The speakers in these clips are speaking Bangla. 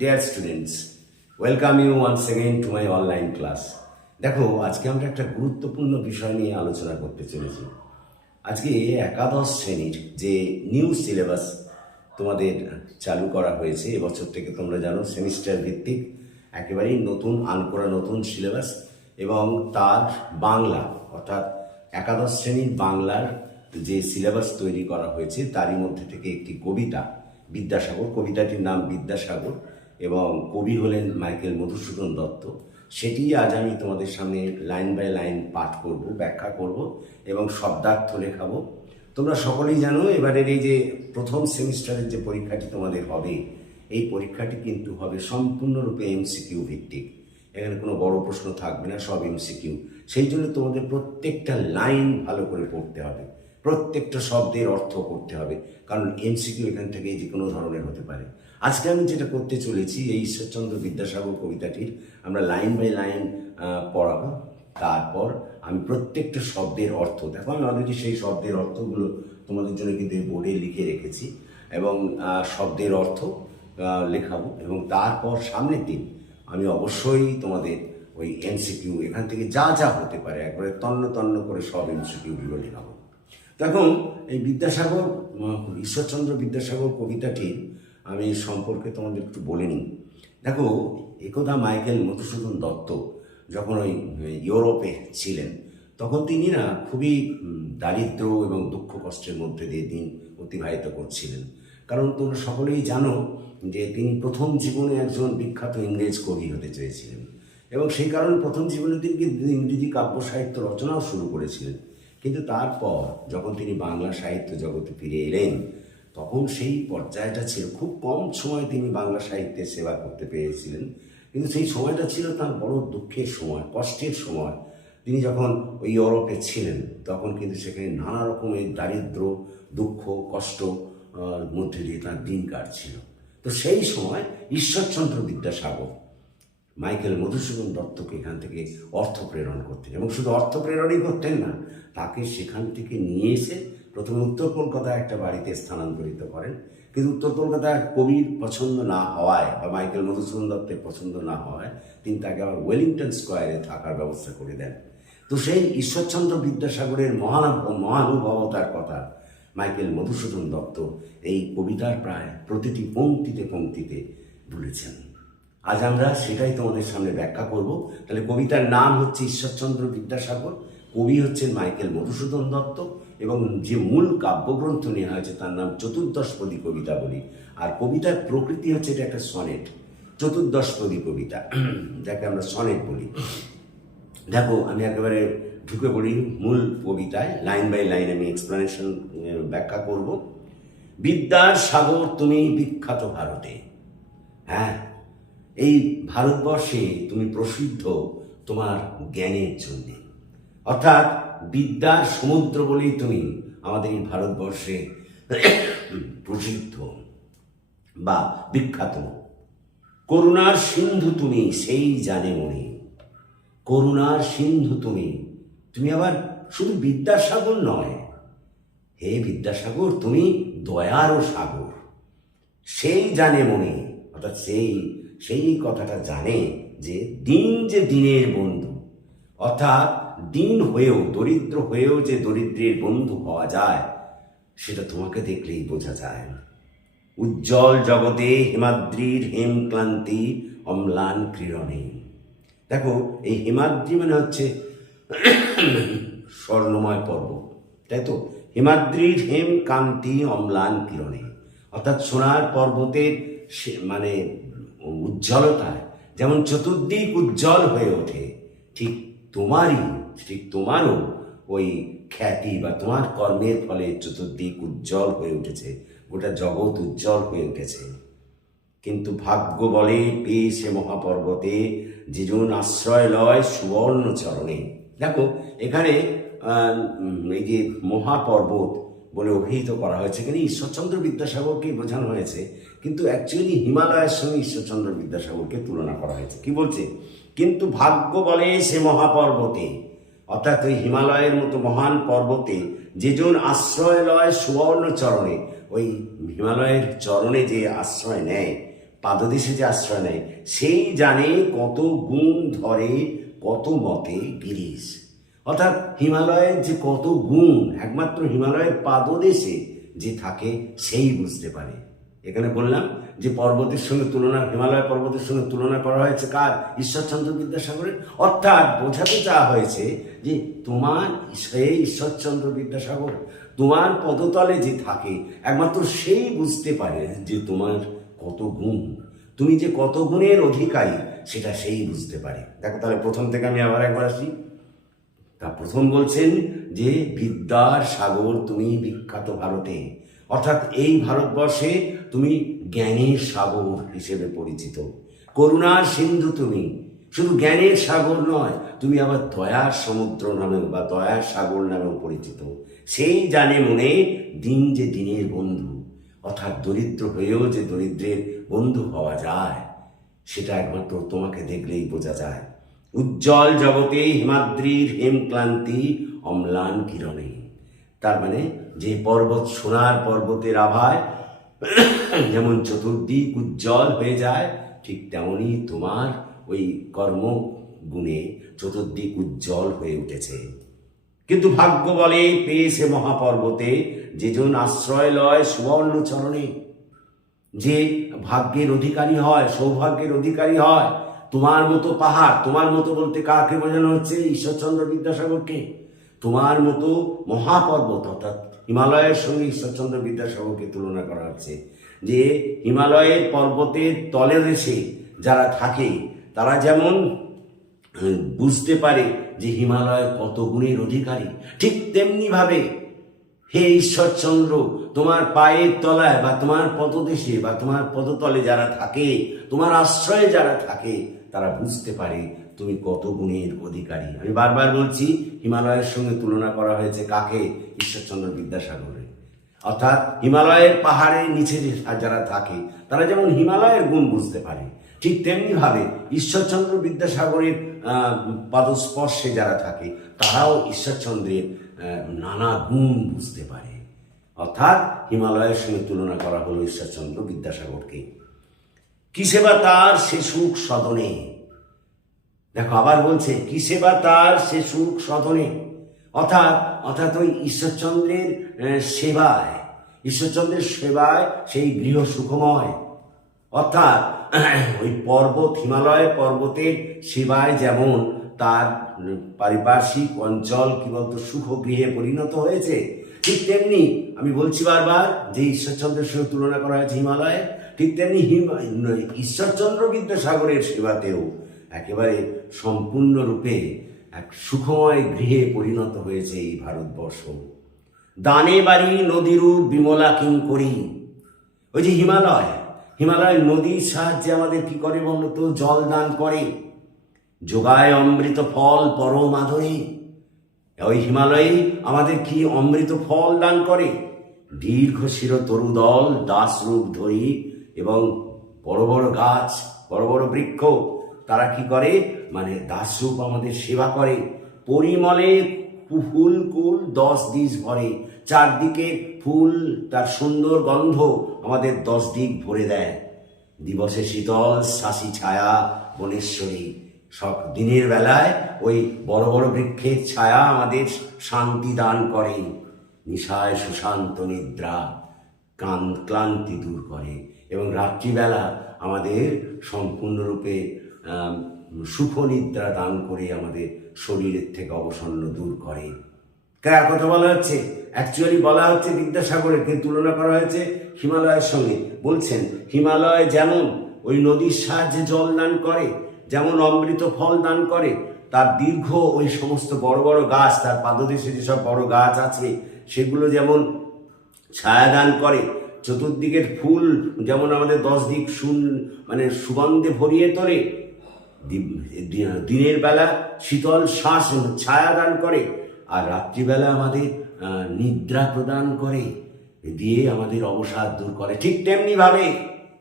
Dear students welcome you once again to my online class দেখো, আজকে আমরা একটা গুরুত্বপূর্ণ বিষয় নিয়ে আলোচনা করতে চলেছি। আজকে একাদশ শ্রেণির যে নিউ সিলেবাস তোমাদের চালু করা হয়েছে, এবছর থেকে তোমরা জানো সেমিস্টার ভিত্তিক, একেবারেই নতুন, আনকরা নতুন সিলেবাস এবং তার বাংলা, অর্থাৎ একাদশ শ্রেণির বাংলার যে সিলেবাস তৈরি করা হয়েছে, তারই মধ্যে থেকে একটি কবিতা, বিদ্যাসাগর, কবিতাটির নাম বিদ্যাসাগর। এবং কবি হলেন মাইকেল মধুসূদন দত্ত। সেটি আজ আমি তোমাদের সামনে লাইন বাই লাইন পাঠ করব, ব্যাখ্যা করব এবং শব্দার্থ লেখাবো। তোমরা সকলেই জানো, এবারের এই যে প্রথম সেমিস্টারের যে পরীক্ষাটি তোমাদের হবে, এই পরীক্ষাটি কিন্তু হবে সম্পূর্ণরূপে এমসিকিউ ভিত্তিক। এখানে কোনো বড় প্রশ্ন থাকবে না, সব এমসিকিউ। সেই জন্য তোমাদের প্রত্যেকটা লাইন ভালো করে পড়তে হবে। প্রত্যেকটা শব্দের অর্থ করতে হবে। কারণ এমসিকিউ এখান থেকে যে কোনো ধরনের হতে পারে। আজকে আমি যেটা করতে চলেছি, এই ঈশ্বরচন্দ্র বিদ্যাসাগর কবিতাটির আমরা লাইন বাই লাইন পড়াবো। তারপর আমি প্রত্যেকটা শব্দের অর্থ, দেখো আমি অলরেডি সেই শব্দের অর্থগুলো তোমাদের জন্য কিন্তু এই বোর্ডে লিখে রেখেছি এবং শব্দের অর্থ লেখাবো এবং তারপর সামনের দিন আমি অবশ্যই তোমাদের ওই এমসিকিউ এখান থেকে যা যা হতে পারে একবারে তন্ন তন্ন করে সব এমসিকিউগুলো লেখাবো। দেখুন, এই বিদ্যাসাগর ঈশ্বরচন্দ্র বিদ্যাসাগর কবিতাটির আমি এই সম্পর্কে তোমাদের একটু বলে নিই। দেখো, একদা মাইকেল মধুসূদন দত্ত যখন ওই ইউরোপে ছিলেন, তখন তিনি না খুবই দারিদ্র এবং দুঃখ কষ্টের মধ্যে দিয়ে দিন অতিবাহিত করছিলেন। কারণ তোমরা সকলেই জানো যে তিনি প্রথম জীবনে একজন বিখ্যাত ইংরেজ কবি হতে চেয়েছিলেন এবং সেই কারণে প্রথম জীবনে তিনি কিন্তু ইংরেজি কাব্য সাহিত্য রচনাও শুরু করেছিলেন। কিন্তু তারপর যখন তিনি বাংলা সাহিত্য জগতে ফিরে এলেন তখন সেই পর্যায়টা ছিল। খুব কম সময় তিনি বাংলা সাহিত্যের সেবা করতে পেরেছিলেন। কিন্তু সেই সময়টা ছিল তার বড় দুঃখের সময়, কষ্টের সময়। তিনি যখন ওই ইউরোপে ছিলেন, তখন কিন্তু সেখানে নানা রকমের দারিদ্র, দুঃখ, কষ্ট মধ্যে দিয়ে তার দিন কাটছিল। তো সেই সময় ঈশ্বরচন্দ্র বিদ্যাসাগর, মাইকেল মধুসূদন দত্তকে এখান থেকে অর্থ প্রেরণ করতেন। এবং শুধু অর্থ প্রেরণই করতেন না, তাকে সেখান থেকে নিয়ে এসে প্রথমে উত্তর কলকাতায় একটা বাড়িতে স্থানান্তরিত করেন। কিন্তু উত্তর কলকাতায় কবির পছন্দ না হওয়ায় বা মাইকেল মধুসূদন দত্তের পছন্দ না হওয়ায় তিনি তাকে আবার ওয়েলিংটন স্কোয়ারে থাকার ব্যবস্থা করে দেন। তো সেই ঈশ্বরচন্দ্র বিদ্যাসাগরের মহান মহানুভবতার কথা মাইকেল মধুসূদন দত্ত এই কবিতার প্রায় প্রতিটি পংক্তিতে পংক্তিতে বলেছেন। আজ আমরা সেটাই তোমাদের সামনে ব্যাখ্যা করব। তাহলে কবিতার নাম হচ্ছে ঈশ্বরচন্দ্র বিদ্যাসাগর, কবি হচ্ছেন মাইকেল মধুসূদন দত্ত এবং যে মূল কাব্যগ্রন্থ নেওয়া হয়েছে তার নাম চতুর্দশপদী কবিতা বলি। আর কবিতার প্রকৃতি হচ্ছে এটা একটা সনেট চতুর্দশপদী কবিতা। যাকে আমরা সনেট বলি। দেখো, আমি একেবারে ঢুকে পড়ি মূল কবিতায়। লাইন বাই লাইন আমি এক্সপ্লেনেশন ব্যাখ্যা করব। বিদ্যার সাগর তুমি বিখ্যাত ভারতে। হ্যাঁ এই ভারতবর্ষে তুমি প্রসিদ্ধ তোমার জ্ঞানের জন্যে। অর্থাৎ বিদ্যার সমুদ্র বলেই তুমি আমাদের এই ভারতবর্ষে প্রসিদ্ধ বা বিখ্যাত। করুণার সিন্ধু তুমি, সেই জানে মনে। করুণার সিন্ধু তুমি তুমি আবার শুধু বিদ্যাসাগর নয়। হে বিদ্যাসাগর, তুমি দয়ারও সাগর। সেই জানে মনে, অর্থাৎ সেই সেই কথাটা জানে যে দিন যে দিনের বন্ধু। অর্থাৎ দিন হয়েও, দরিদ্র হয়েও যে দরিদ্রের বন্ধু হওয়া যায়, সেটা তোমাকে দেখলেই বোঝা যায়। না উজ্জ্বল জগতে হিমাদ্রির হেমক্লান্তি অম্লান ক্রীড়নে দেখো, এই হিমাদ্রি মানে হচ্ছে স্বর্ণময় পর্ব, তাই তো? হিমাদ্রির হেম কান্তি অম্লান কিরণে অর্থাৎ সোনার পর্বতের সে- মানে উজ্জ্বলতায়, যেমন চতুর্দিক উজ্জ্বল হয়ে ওঠে, ঠিক তোমারই ঠিক তোমারও ওই খ্যাতি বা তোমার কর্মের ফলে চতুর্দিক উজ্জ্বল হয়ে উঠেছে, গোটা জগৎ উজ্জ্বল হয়ে উঠেছে। কিন্তু ভাগ্য বলে পেয়ে সে মহাপর্বতে যেজন আশ্রয় লয় সুবর্ণ চরণে। দেখো, এখানে এই যে মহাপর্বত বলে অভিহিত করা হয়েছে, এখানে ঈশ্বরচন্দ্র বিদ্যাসাগরকেই বোঝানো হয়েছে। কিন্তু অ্যাকচুয়ালি হিমালয়ের সঙ্গে ঈশ্বরচন্দ্র বিদ্যাসাগরকে তুলনা করা হয়েছে। কি বলছে? কিন্তু ভাগ্য বলে সে মহাপর্বতে, অর্থাৎ ওই হিমালয়ের মতো মহান পর্বতে, যেজন আশ্রয় লয় সুবর্ণ চরণে ওই হিমালয়ের চরণে যে আশ্রয় নেয়, পাদদেশে যে আশ্রয় নেয়, সেই জানে কত গুণ ধরে, কত মতে গিরিশ। অর্থাৎ হিমালয়ের যে কত গুণ, একমাত্র হিমালয়ের পাদদেশে যে থাকে, সেই বুঝতে পারে। এখানে বললাম যে পর্বতের সঙ্গে তুলনা, হিমালয় পর্বতের সঙ্গে তুলনা করা হয়েছে কার? ঈশ্বরচন্দ্র বিদ্যাসাগরের। অর্থাৎ বোঝাতে চাওয়া হয়েছে যে তোমার সেই ঈশ্বরচন্দ্র বিদ্যাসাগর, তোমার পদতলে যে থাকে, একমাত্র সেই বুঝতে পারে যে তোমার কত গুণ। তুমি যে কত গুণের অধিকারী, সেটা সেই বুঝতে পারে। দেখো তাহলে প্রথম থেকে আমি আবার একবার আসি। তা প্রথম বলছেন যে বিদ্যার সাগর তুমি বিখ্যাত ভারতে। অর্থাৎ এই ভারতবর্ষে তুমি জ্ঞানের সাগর হিসেবে পরিচিত। করুণার সিন্ধু তুমি। শুধু জ্ঞানের সাগর নয়, তুমি আবার দয়ার সমুদ্র নামেও বা দয়ার সাগর নামেও পরিচিত। সেই জানে মনে দিন যে দিনের বন্ধু, অর্থাৎ দরিদ্র হয়েও যে দরিদ্রের বন্ধু হওয়া যায়, সেটা একমাত্র তোমাকে দেখলেই বোঝা যায়। উজ্জ্বল জগতে হিমাদ্রির হেমক্লান্তি অম্লান কিরণে। তার মানে যে পর্বত সোনার পর্বতের আভায় যেমন চতুর্দিক উজ্জ্বল হয়ে যায়, ঠিক তেমনই তোমার ওই কর্ম গুণে চতুর্দিক উজ্জ্বল হয়ে উঠেছে। কিন্তু ভাগ্য বলে পেয়েছে মহাপর্বতে যেজন আশ্রয় লয় সুবর্ণ চরণে। যে ভাগ্যের অধিকারী হয়, সৌভাগ্যের অধিকারী হয়, তোমার মতো পাহাড়, তোমার মতো বলতে কাকে বোঝানো হচ্ছে? ঈশ্বরচন্দ্র বিদ্যাসাগরকে। তোমার মতো মহাপর্বত, অর্থাৎ হিমালয়ের সঙ্গে ঈশ্বরচন্দ্র বিদ্যাসাগরকে তুলনা করা হচ্ছে, যে হিমালয়ের পর্বতের তলে দেশে যারা থাকে, তারা যেমন বুঝতে পারে যে হিমালয় কত গুণের অধিকারী, ঠিক তেমনি ভাবে হে ঈশ্বরচন্দ্র, তোমার পায়ের তলায় বা তোমার পদদেশে বা তোমার পদতলে যারা থাকে, তোমার আশ্রয়ে যারা থাকে, তারা বুঝতে পারে তুমি কত গুণের অধিকারী? আমি বারবার বলছি, হিমালয়ের সঙ্গে তুলনা করা হয়েছে কাকে? ঈশ্বরচন্দ্র বিদ্যাসাগরের অর্থাৎ হিমালয়ের পাহাড়ের নিচে যারা থাকে, তারা যেমন হিমালয়ের গুণ বুঝতে পারে, ঠিক তেমনি ভাবে ঈশ্বরচন্দ্র বিদ্যাসাগরের পাদস্পর্শে যারা থাকে, তারাও ঈশ্বরচন্দ্রের নানা গুণ বুঝতে পারে। অর্থাৎ হিমালয়ের সঙ্গে তুলনা করা হলো ঈশ্বরচন্দ্র বিদ্যাসাগরকে। কিসে বা তার সে সুখ সদনে? দেখো, আবার বলছে কিসে সেবা তার সে সুখ সদনে? অর্থাৎ অর্থাৎ ওই ঈশ্বরচন্দ্রের সেবায় ঈশ্বরচন্দ্রের সেবায় সেই গৃহ সুখময়। অর্থাৎ, ওই পর্বত, হিমালয় পর্বতের সেবায় যেমন তার পারিপার্শ্বিক অঞ্চল কি বলতো সুখ গৃহে পরিণত হয়েছে, ঠিক তেমনি, আমি বলছি বারবার, যে ঈশ্বরচন্দ্রের সঙ্গে তুলনা করা হয়েছে হিমালয়ে, ঠিক তেমনি হিম- ঈশ্বরচন্দ্র বিদ্যাসাগরের সেবাতেও একেবারে সম্পূর্ণরূপে এক সুখময় গৃহে পরিণত হয়েছে এই ভারতবর্ষ। দানে বাড়ি নদীরূপ বিমলা কিং করি। ওই যে হিমালয় হিমালয় নদীর সাহায্যে আমাদের কি করে বলতো জল দান করে। যোগায় অমৃত ফল পরম আদরে ওই হিমালয়ে আমাদের কি অমৃত ফল দান করে? দীর্ঘ শির তরুদল, দাস রূপ ধরি এবং বড় বড় গাছ, বড় বড় বৃক্ষ, তারা কি করে? মানে দাসরূপ আমাদের সেবা করে। পরিমলে ফুল কুল দশ দিশ ভরে। চারদিকে ফুল তার সুন্দর গন্ধ আমাদের দশ দিক ভরে দেয়। দিবসে শীতল শাসি ছায়া বনেশ্বরী। সব দিনের বেলায় ওই বড় বড় বৃক্ষের ছায়া আমাদের শান্তি দান করে। নিশায় সুশান্ত নিদ্রা কান ক্লান্তি দূর করে। এবং রাত্রিবেলা আমাদের সম্পূর্ণরূপে আম, সুখ নিদ্রা দান করে আমাদের শরীরের থেকে অবসন্ন দূর করে। কার কথা বলা হচ্ছে অ্যাকচুয়ালি বলা হচ্ছে বিদ্যাসাগরের কিন্তু তুলনা করা হয়েছে হিমালয়ের সঙ্গে। বলছেন হিমালয় যেমন ওই নদীর সাহায্যে জল দান করে যেমন অমৃত ফল দান করে তার দীর্ঘ ওই সমস্ত বড় বড় গাছ তার পাদদেশে যেসব বড় গাছ আছে সেগুলো যেমন ছায়াদান করে চতুর্দিকের ফুল যেমন আমাদের দশ দিক শুন মানে সুগন্ধে ভরিয়ে তোলে দিনের বেলা শীতল শ্বাস ছায়া দান করে, আর রাত্রিবেলা আমাদের নিদ্রা প্রদান করে, দিয়ে আমাদের অবসাদ দূর করে। ঠিক তেমনি ভাবে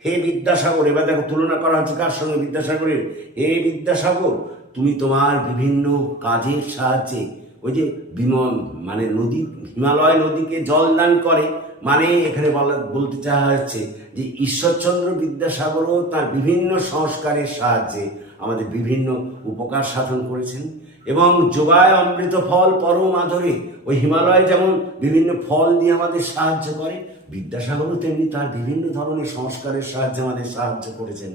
হে বিদ্যাসাগর, এবার দেখো তুলনা করা হচ্ছে কার সঙ্গে বিদ্যাসাগরের? হে বিদ্যাসাগর, তুমি তোমার বিভিন্ন কাজের সাহায্যে ওই যে বিম মানে নদী, হিমালয় নদীকে জল দান করে মানে এখানে বলা, বলতে চাওয়া হচ্ছে যে ঈশ্বরচন্দ্র বিদ্যাসাগরও তার বিভিন্ন সংস্কারের সাহায্যে আমাদের বিভিন্ন উপকার সাধন করেছেন। এবং যোগায় অমৃত ফল পরম আধরে ওই হিমালয় যেমন বিভিন্ন ফল দিয়ে আমাদের সাহায্য করে, বিদ্যাসাগরও তেমনি তার বিভিন্ন ধরনের সংস্কারের সাহায্যে আমাদের সাহায্য করেছেন।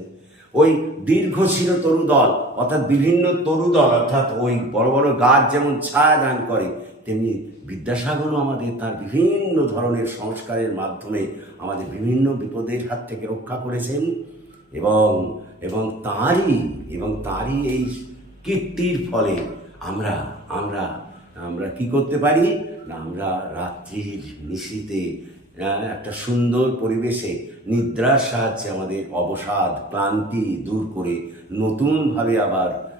ওই দীর্ঘ ছিল তরুদল, অর্থাৎ বিভিন্ন তরুদল, অর্থাৎ ওই বড় বড় গাছ যেমন ছায়া দান করে, তেমনি বিদ্যাসাগরও আমাদের তার বিভিন্ন ধরনের সংস্কারের মাধ্যমে আমাদের বিভিন্ন বিপদের হাত থেকে রক্ষা করেছেন। এবং এবং তারই এবং তারই এই কীর্তির ফলে আমরা আমরা আমরা কি করতে পারি? না, আমরা রাত্রির নিশিতে একটা সুন্দর পরিবেশে নিদ্রার সাহায্যে আমাদের অবসাদ, ক্লান্তি দূর করে নতুনভাবে আবার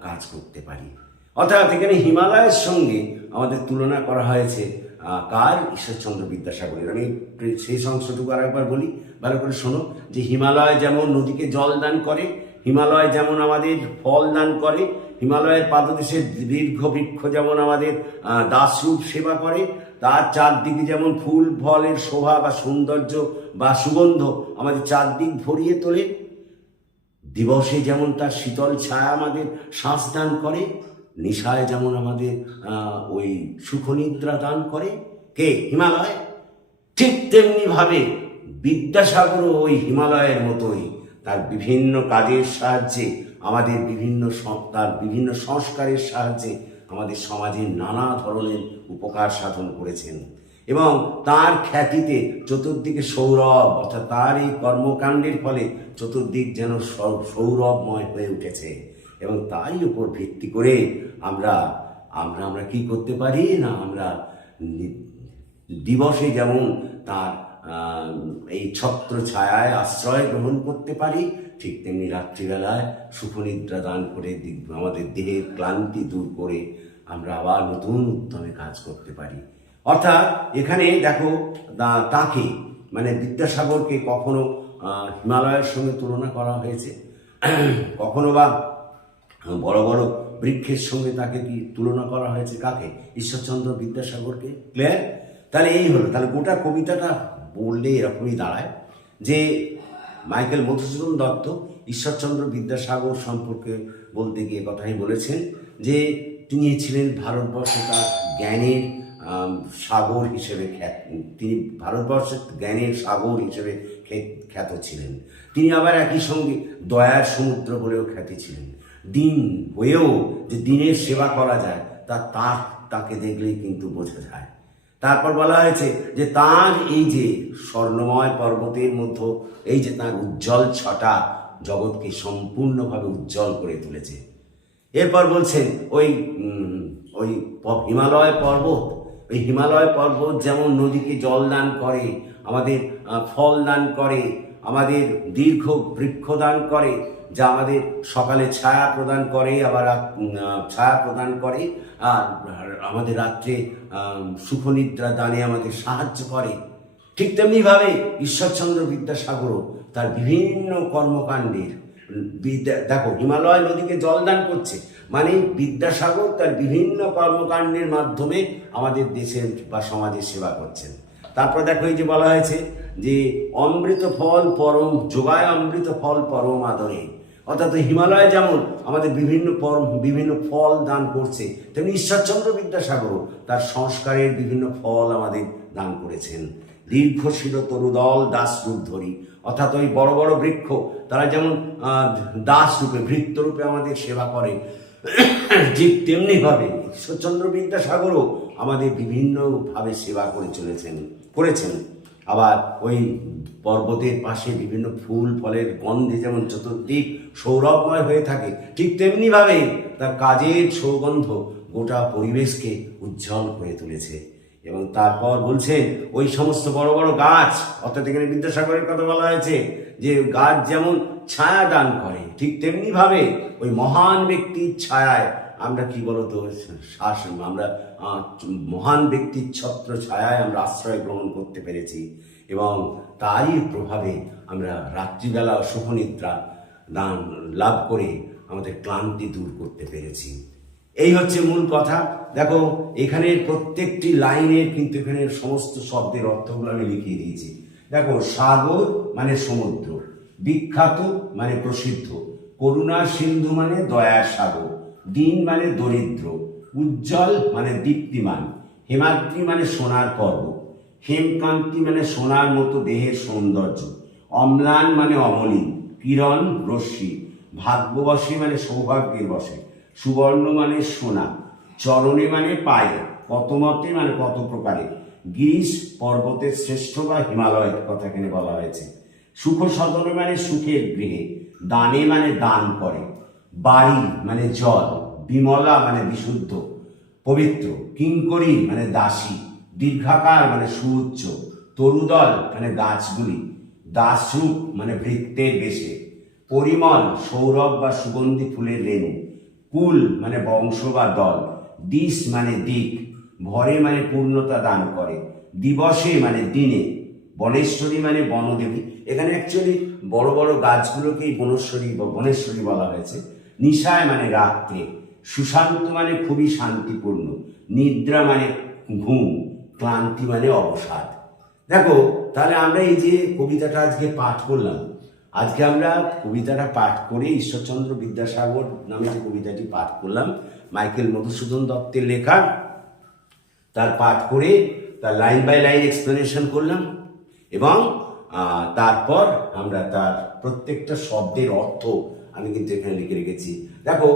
কাজ করতে পারি। অর্থাৎ এখানে হিমালয়ের সঙ্গে আমাদের তুলনা করা হয়েছে। কার ঈশ্বরচন্দ্র বিদ্যাসাগরের। আমি সেই অংশটুকু আর একবার বলি। ভালো করে শোনো, যে হিমালয় যেমন নদীকে জল দান করে, হিমালয় যেমন আমাদের ফল দান করে, হিমালয়ের পাদদেশের দীর্ঘ বৃক্ষ যেমন আমাদের দাসরূপ সেবা করে, তার চারদিকে যেমন ফুল, ফলের শোভা বা সৌন্দর্য বা সুগন্ধ আমাদের চারদিক ভরিয়ে তোলে, দিবসে যেমন তার শীতল ছায়া আমাদের শ্বাস দান করে নিশায় যেমন আমাদের ওই সুখনিদ্রা দান করে, কে? হিমালয়? ঠিক তেমনি ভাবে বিদ্যাসাগরও ওই হিমালয়ের মতোই। তার বিভিন্ন কাজের সাহায্যে, আমাদের বিভিন্ন তার বিভিন্ন সংস্কারের সাহায্যে আমাদের সমাজে নানা ধরনের উপকার সাধন করেছেন। এবং তার খ্যাতিতে চতুর্দিকে সৌরভ, অর্থাৎ তার এই কর্মকাণ্ডের ফলে চতুর্দিক যেন সৌরভময় হয়ে উঠেছে। এবং তারই উপর ভিত্তি করে আমরা আমরা আমরা কি করতে পারি? না, আমরা দিবসে যেমন তার এই ছত্র ছায়ায় আশ্রয় গ্রহণ করতে পারি, ঠিক তেমনি রাত্রিবেলায় সুখনিদ্রা দান করে আমাদের দেহের ক্লান্তি দূর করে আমরা আবার নতুন উত্তমে কাজ করতে পারি। অর্থাৎ এখানে দেখো তাকে মানে বিদ্যাসাগরকে কখনো হিমালয়ের সঙ্গে তুলনা করা হয়েছে। কখনো বা বড় বড় বৃক্ষের সঙ্গে তাকে কি তুলনা করা হয়েছে? কাকে? ঈশ্বরচন্দ্র বিদ্যাসাগরকে? ক্লিয়ার তাহলে এই হলো। তাহলে গোটা কবিতাটা বললে এরকমই দাঁড়ায় যে মাইকেল মধুসূদন দত্ত ঈশ্বরচন্দ্র বিদ্যাসাগর সম্পর্কে বলতে গিয়ে কথাই বলেছেন যে তিনি ছিলেন ভারতবর্ষে তার জ্ঞানের সাগর হিসেবে খ্যাত। তিনি ভারতবর্ষের জ্ঞানের সাগর হিসেবে খ্যাত ছিলেন। তিনি আবার একই সঙ্গে দয়ার সমুদ্র বলেও খ্যাতি ছিলেন। দিন হয়েও যে দিনের সেবা করা যায়, তা তার, তাকে দেখলেই কিন্তু বোঝা যায়। তারপর বলা হয়েছে যে তার এই যে স্বর্ণময় পর্বতের মধ্যে, এই যে তার উজ্জ্বল ছটা জগৎকে সম্পূর্ণভাবে উজ্জ্বল করে তুলেছে। এরপর বলছেন, ওই ওই হিমালয় পর্বত, ওই হিমালয় পর্বত যেমন নদীকে জল দান করে, আমাদের ফল দান করে, আমাদের দীর্ঘ বৃক্ষ দান করে যা আমাদের সকালে ছায়া প্রদান করে, আবার ছায়া প্রদান করে, আর আমাদের রাত্রে সুখনিদ্রা দানে আমাদের সাহায্য করে। ঠিক তেমনিভাবে ঈশ্বরচন্দ্র বিদ্যাসাগরও তার বিভিন্ন কর্মকাণ্ডের, বিদ্যা, দেখো, হিমালয় নদীকে জলদান করছে মানে বিদ্যাসাগর তার বিভিন্ন কর্মকাণ্ডের মাধ্যমে আমাদের দেশের বা সমাজের সেবা করছেন। তারপর দেখো, এই যে বলা হয়েছে যে অমৃত ফল পরম, যোগায় অমৃত ফল পরম আদরে। অর্থাৎ হিমালয় যেমন আমাদের বিভিন্ন বিভিন্ন ফল দান করছে, তেমনি ঈশ্বরচন্দ্র বিদ্যাসাগরও তার সংস্কারের বিভিন্ন ফল আমাদের দান করেছেন। দীর্ঘশীল তরুদল দাস রূপ ধরি, অর্থাৎ ওই বড় বড় বৃক্ষ, তারা যেমন দাস রূপে, ভৃত্য রূপে আমাদের সেবা করে, ঠিক তেমনিভাবে ঈশ্বরচন্দ্র বিদ্যাসাগরও আমাদের বিভিন্নভাবে সেবা করে চলেছেন, করেছেন। আবার ওই পর্বতের পাশে বিভিন্ন ফুল, ফলের গন্ধে যেমন চতুর্দিক সৌরভময় হয়ে থাকে, ঠিক তেমনিভাবে তার কাজের সৌগন্ধ গোটা পরিবেশকে উজ্জ্বল করে তুলেছে। এবং তারপর বলছেন ওই সমস্ত বড় বড় গাছ, অর্থাৎ এখানে বিদ্যাসাগরের কথা বলা হয়েছে, যে গাছ যেমন ছায়া দান করে, ঠিক তেমনি ভাবে ওই মহান ব্যক্তির ছায়ায় আমরা কি বলতো শ্বাস আমরা মহান ব্যক্তির ছত্র ছায়ায় আমরা আশ্রয় গ্রহণ করতে পেরেছি এবং তারই প্রভাবে আমরা রাত্রিবেলা শুভনিদ্রা দান, লাভ করে আমাদের ক্লান্তি দূর করতে পেরেছি। এই হচ্ছে মূল কথা। দেখো এখানে প্রত্যেকটি লাইনের কিন্তু এখানে সমস্ত শব্দের অর্থগুলো আমি লিখিয়ে দিয়েছি। দেখো, সাগর মানে সমুদ্র, বিখ্যাত মানে প্রসিদ্ধ, করুণা সিন্ধু মানে দয়ার সাগর, দিন মানে দরিদ্র, উজ্জ্বল মানে দীপ্তিমান, হেমাদ্রি মানে সোনার পর্ব হেমকান্তি মানে সোনার মতো দেহের সৌন্দর্য, অম্লান মানে অমলিন, কিরণ রশ্মি, ভাগ্যবশী মানে সৌভাগ্যের বসে সুবর্ণ মানে সোনা, চরণে মানে পায়ে কত মতে মানে কত প্রকারে। গিরিশ পর্বতের শ্রেষ্ঠ বা হিমালয়ের কথা এখানে বলা হয়েছে। সুখ সদনে মানে সুখের গৃহে, দানে মানে দান করে। বাড়ি মানে জল, বিমলা মানে বিশুদ্ধ। পবিত্র, কিঙ্করী মানে দাসী। দীর্ঘাকার মানে সুউচ্চ। তরুদল মানে গাছগুলি। দাসরূপ মানে বৃত্তের বেশে। পরিমল, সৌরভ বা সুগন্ধি ফুলের রেণু। কুল মানে বংশ বা দল। দিস মানে দিক। ভরে মানে পূর্ণতা দান করে। দিবসে মানে দিনে। বনেশ্বরী মানে বনদেবী। এখানে অ্যাকচুয়ালি বড় বড় গাছগুলোকেই বনেশ্বরী বা বনেশ্বরী বলা হয়েছে। নিশায় মানে রাত্রে। সুশান্ত মানে খুবই শান্তিপূর্ণ। নিদ্রা মানে ঘুম। ক্লান্তি মানে অবসাদ। দেখো, তাহলে আমরা এই যে কবিতাটা আজকে পাঠ করলাম আজকে আমরা কবিতাটা পাঠ করে ঈশ্বরচন্দ্র বিদ্যাসাগর নামে যে কবিতাটি পাঠ করলাম, মাইকেল মধুসূদন দত্তের লেখা, তার পাঠ করে তার লাইন বাই লাইন এক্সপ্লেনেশন করলাম এবং তারপর আমরা তার প্রত্যেকটা শব্দের অর্থ আমি কিন্তু এখানে লিখে রেখেছি। দেখো,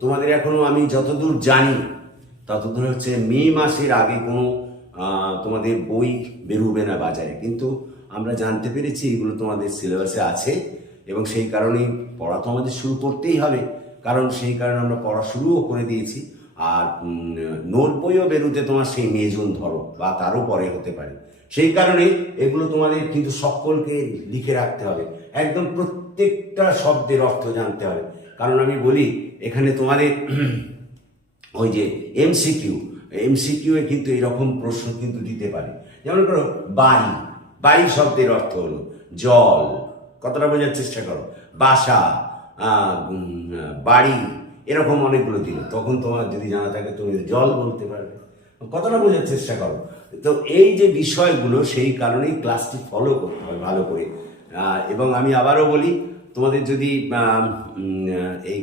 তোমাদের এখনও আমি যতদূর জানি, ততদূর হচ্ছে মে মাসের আগে কোনো তোমাদের বই বেরোবে না বাজারে। কিন্তু আমরা জানতে পেরেছি এগুলো তোমাদের সিলেবাসে আছে এবং সেই কারণেই পড়া তো আমাদের শুরু করতেই হবে। কারণ সেই কারণে আমরা পড়া শুরুও করে দিয়েছি। আর নোট বইও বেরোতে তোমার সেই মে জুন ধরো বা তারও পরে হতে পারে। সেই কারণে এগুলো তোমাদের কিন্তু সকলকে লিখে রাখতে হবে। একদম প্রত্যেকটা শব্দের অর্থ জানতে হবে। কারণ আমি বলি, এখানে তোমাদের ওই যে এমসিকিউ এমসিকিউ এ কিন্তু এরকম প্রশ্ন কিন্তু দিতে পারে। যেমন করো বাড়ি। বাড়ি শব্দের অর্থ হলো জল। কতটা বোঝার চেষ্টা করো? বাসা বাড়ি, এরকম অনেকগুলো দিল। তখন তোমার যদি জানা থাকে, তুমি জল বলতে পারবে। কতটা বোঝার চেষ্টা করো? তো এই যে বিষয়গুলো, সেই কারণেই ক্লাসটি ফলো করতে হবে ভালো করে। এবং আমি আবারও বলি, তোমাদের যদি এই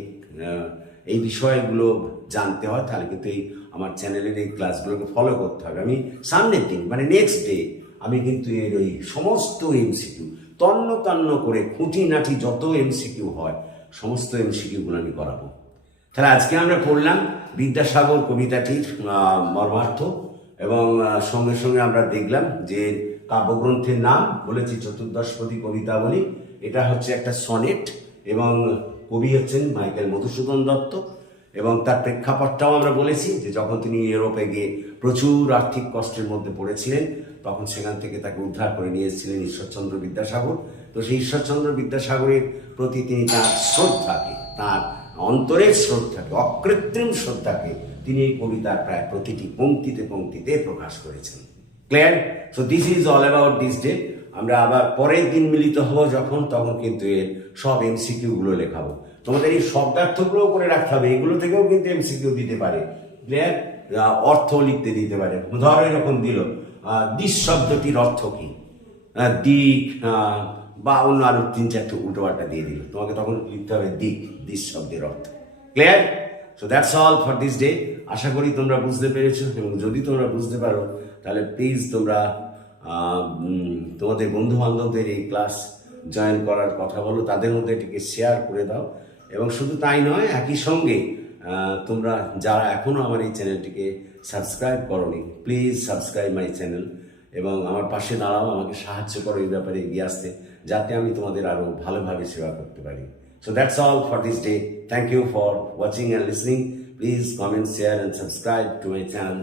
এই বিষয়গুলো জানতে হয়, তাহলে কিন্তু এই, আমার চ্যানেলের এই ক্লাসগুলোকে ফলো করতে হবে। আমি সামনের দিন মানে নেক্সট ডে আমি কিন্তু এর ওই সমস্ত এমসিকিউ তন্ন তন্ন করে খুঁটিনাটি যত এমসিকিউ হয়, সমস্ত এমসিকিউগুলো আমি করাবো। তাহলে আজকে আমরা পড়লাম বিদ্যাসাগর কবিতাটির মর্মার্থ এবং সঙ্গে সঙ্গে আমরা দেখলাম যে কাব্যগ্রন্থের নাম বলেছি চতুর্দশপদী কবিতাবলী। এটা হচ্ছে একটা সনেট এবং কবি হচ্ছেন মাইকেল মধুসূদন দত্ত এবং তার প্রেক্ষাপটটাও আমরা বলেছি যে যখন তিনি ইউরোপে গিয়ে প্রচুর আর্থিক কষ্টের মধ্যে পড়েছিলেন তখন সেখান থেকে তাকে উদ্ধার করে নিয়ে এসেছিলেন ঈশ্বরচন্দ্র বিদ্যাসাগর। তো সেই ঈশ্বরচন্দ্র বিদ্যাসাগরের প্রতি তিনি তার শ্রদ্ধাকে, তার অন্তরের শ্রদ্ধাকে, অকৃত্রিম শ্রদ্ধাকে তিনি এই কবিতার প্রায় প্রতিটি পঙ্ক্তিতে পঙ্ক্তিতে প্রকাশ করেছেন। Clear? So this is all about this day আমরা আবার পরের দিন মিলিত হব যখন, তখন কিন্তু এর সব এমসিকিউ গুলো লেখাবো তোমাদের এই শব্দার্থগুলো করে রাখতে হবে, এগুলো থেকেও কিন্তু এমসিকিউ দিতে পারে। ক্লিয়ার? অর্থ লিখতে দিতে পারে। ধরো এরকম দিল। দিস শব্দটির অর্থ কি? দিক বা অন্য আরও তিন চারটে উল্টো পাল্টা দিয়ে দিল। তোমাকে তখন লিখতে হবে দিক দিস শব্দের অর্থ। Clear so that's all for this day আশা করি তোমরা বুঝতে পেরেছ এবং যদি তোমরা বুঝতে পারো, তাহলে প্লিজ তোমরা তোমাদের বন্ধু বান্ধবদের এই ক্লাস জয়েন করার কথা বলো। তাদের মধ্যে এটিকে শেয়ার করে দাও। এবং শুধু তাই নয়, একই সঙ্গে তোমরা যারা এখনও আমার এই চ্যানেলটিকে সাবস্ক্রাইব করনি প্লিজ সাবস্ক্রাইব মাই চ্যানেল এবং আমার পাশে দাঁড়াও, আমাকে সাহায্য করো, এই ব্যাপারে এগিয়ে আসতে, যাতে আমি তোমাদের আরও ভালোভাবে সেবা করতে পারি। So that's all for this day thank you for watching and listening please comment share and subscribe to my channel